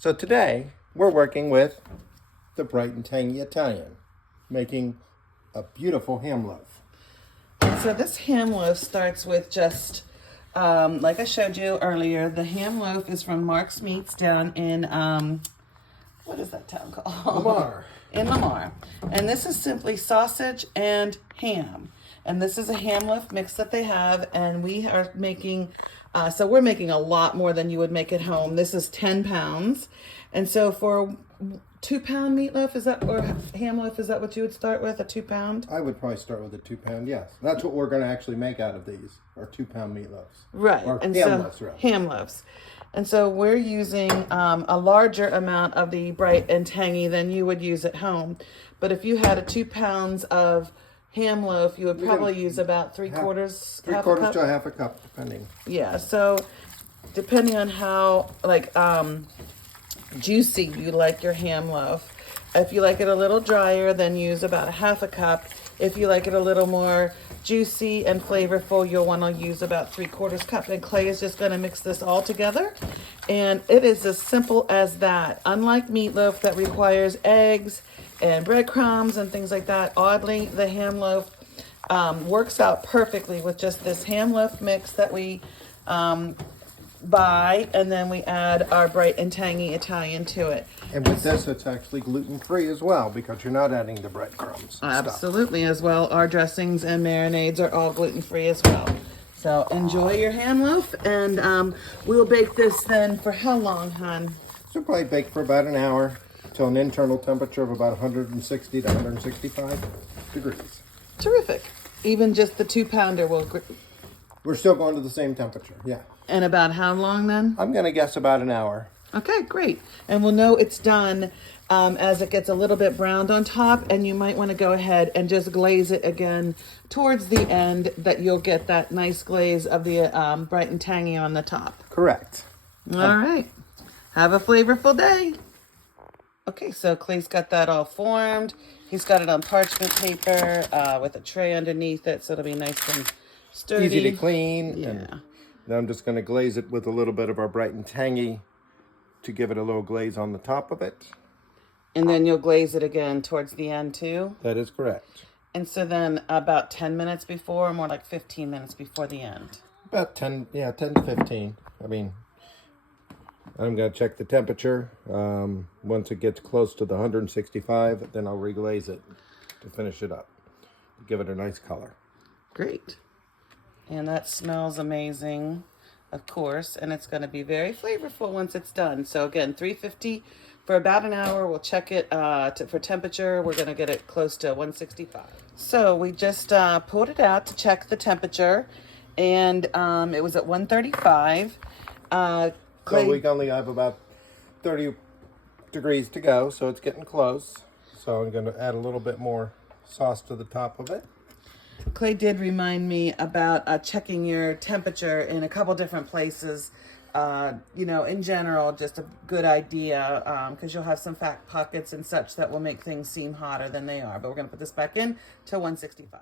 So today we're working with the Bright Tangy Italian, making a beautiful ham loaf. And so this ham loaf starts with just, like I showed you earlier, the ham loaf is from Mark's Meats down in, what is that town called? Lamar. In Lamar. And this is simply sausage and ham. And this is a ham loaf mix that they have, and we are making, so we're making a lot more than you would make at home. This is 10 pounds. And so for 2-pound meatloaf, is that, or ham loaf, is that what you would start with, a 2-pound? I would probably start with a 2-pound, yes. That's what we're going to actually make out of these, are 2-pound meatloafs. Right. Or and ham loaves, rather. Ham loaves. And so we're using a larger amount of the Bright and Tangy than you would use at home. But if you had a 2 pounds of ham loaf, you would probably use about three-quarters to a half a cup, depending. Yeah, so depending on how, like, juicy you like your ham loaf. If you like it a little drier, then use about a half a cup. If you like it a little more juicy and flavorful, you'll want to use about 3/4 cup. And Clay is just going to mix this all together. And it is as simple as that. Unlike meatloaf that requires eggs and breadcrumbs and things like that, oddly, the ham loaf works out perfectly with just this ham loaf mix that we buy, and then we add our Bright and Tangy Italian to it. And with this, it's actually gluten-free as well, because you're not adding the breadcrumbs. Absolutely, as well. Our dressings and marinades are all gluten-free as well. So enjoy your ham loaf, and we'll bake this then for how long, hon? So probably bake for about an hour to an internal temperature of about 160 to 165 degrees. Terrific. Even just the 2-pounder will... We're still going to the same temperature, yeah. And about how long then? I'm going to guess about an hour. Okay, great. And we'll know it's done as it gets a little bit browned on top, and you might want to go ahead and just glaze it again towards the end, that you'll get that nice glaze of the Bright and Tangy on the top. Correct. All right. Have a flavorful day. Okay, so Clay's got that all formed. He's got it on parchment paper with a tray underneath it, so it'll be nice and sturdy. Easy to clean. Yeah. And now I'm just going to glaze it with a little bit of our Bright and Tangy to give it a little glaze on the top of it. And then you'll glaze it again towards the end too? That is correct. And so then about 10 minutes before, or more like 15 minutes before the end? About 10 to 15. I mean, I'm going to check the temperature. Once it gets close to the 165, then I'll reglaze it to finish it up. Give it a nice color. Great. And that smells amazing, of course, and it's going to be very flavorful once it's done. So again, 350 for about an hour. We'll check it for temperature. We're going to get it close to 165. So we just pulled it out to check the temperature, and it was at 135. So we only have about 30 degrees to go, so it's getting close. So I'm going to add a little bit more sauce to the top of it. Clay did remind me about checking your temperature in a couple different places. You know, in general, just a good idea, because you'll have some fat pockets and such that will make things seem hotter than they are. But we're going to put this back in to 165.